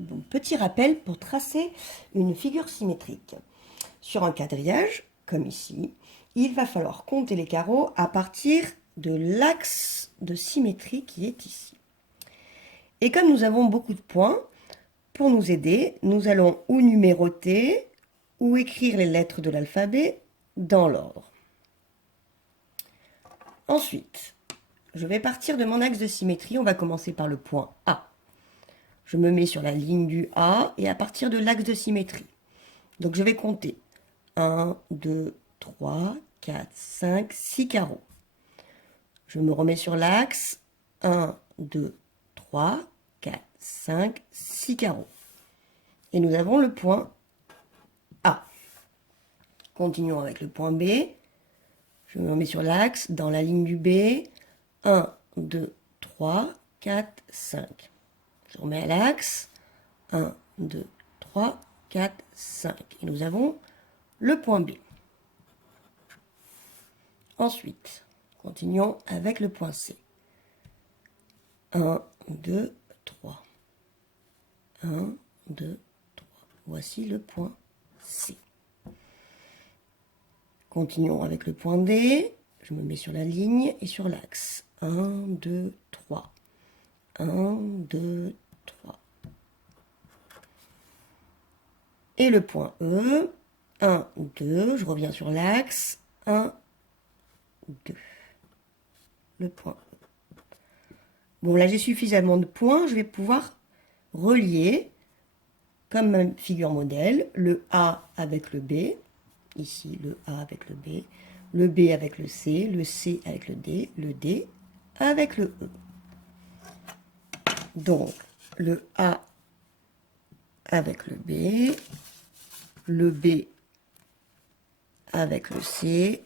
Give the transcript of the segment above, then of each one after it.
Donc, petit rappel pour tracer une figure symétrique. Sur un quadrillage, comme ici, il va falloir compter les carreaux à partir de l'axe de symétrie qui est ici. Et comme nous avons beaucoup de points, pour nous aider, nous allons ou numéroter ou écrire les lettres de l'alphabet dans l'ordre. Ensuite, je vais partir de mon axe de symétrie. On va commencer par le point A. Je me mets sur la ligne du A et à partir de l'axe de symétrie. Donc je vais compter 1, 2, 3, 4, 5, 6 carreaux. Je me remets sur l'axe. 1, 2, 3, 4, 5, 6 carreaux. Et nous avons le point A. Continuons avec le point B. Je me remets sur l'axe, dans la ligne du B. 1, 2, 3, 4, 5. Je remets à l'axe. 1, 2, 3, 4, 5. Et nous avons le point B. Ensuite, continuons avec le point C. 1, 2, 3. 1, 2, 3. Voici le point C. Continuons avec le point D. Je me mets sur la ligne et sur l'axe. 1, 2, 3. 1, 2, 3. Et le point E. 1, 2. Je reviens sur l'axe. 1, 2. Le point E. Bon, là, j'ai suffisamment de points. Je vais pouvoir relier, comme une figure modèle, le A avec le B. Ici, le A avec le B avec le C avec le D avec le E. Donc, le A avec le B avec le C,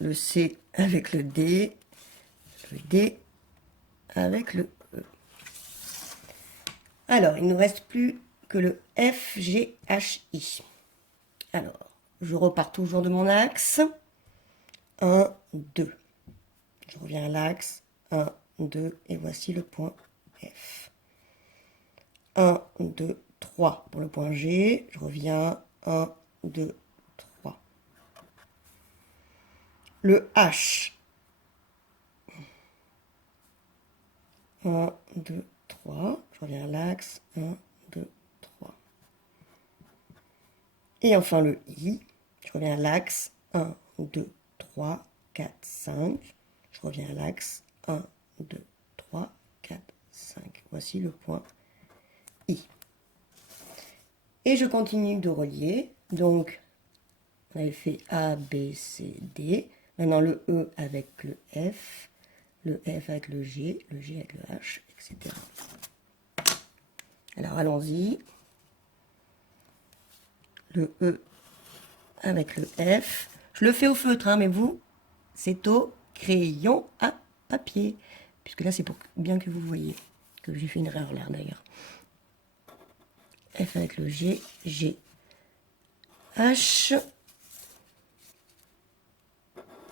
le C avec le D avec le E. Alors, il ne nous reste plus que le F, G, H, I. Alors, je repars toujours de mon axe. 1, 2. Je reviens à l'axe. 1, 2. Et voici le point F. 1, 2, 3 pour le point G. Je reviens. 1, 2, 3. Le H. 1, 2, 3. Je reviens à l'axe. 1, 2, 3. Et enfin le I. Je reviens à l'axe. 1, 2, 3, 4, 5. Je reviens à l'axe. 1, 2, 3, 4, 5. Voici le point I. Et je continue de relier. Donc, on avait fait A, B, C, D. Maintenant, le E avec le F avec le G avec le H, etc. Alors, allons-y. Le E avec le F. Je le fais au feutre, hein, mais vous, c'est au crayon à papier. Puisque là, c'est pour bien que vous voyez que j'ai fait une erreur là, d'ailleurs. F avec le G, H,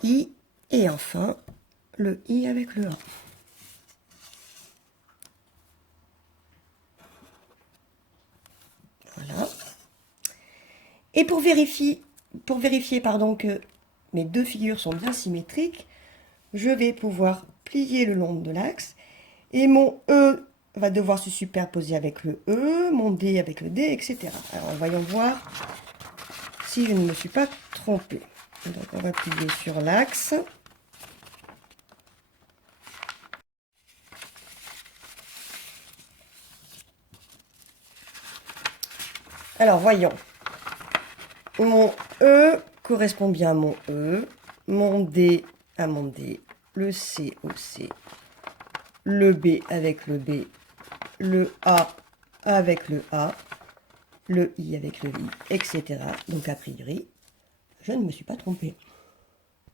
I, et enfin, le I avec le A. Voilà. Et pour vérifier que mes deux figures sont bien symétriques, je vais pouvoir plier le long de l'axe et mon E va devoir se superposer avec le E, mon D avec le D, etc. Alors voyons voir si je ne me suis pas trompée. Donc on va plier sur l'axe. Alors voyons. Mon E correspond bien à mon E, mon D à mon D, le C au C, le B avec le B, le A avec le A, le I avec le I, etc. Donc a priori, je ne me suis pas trompée.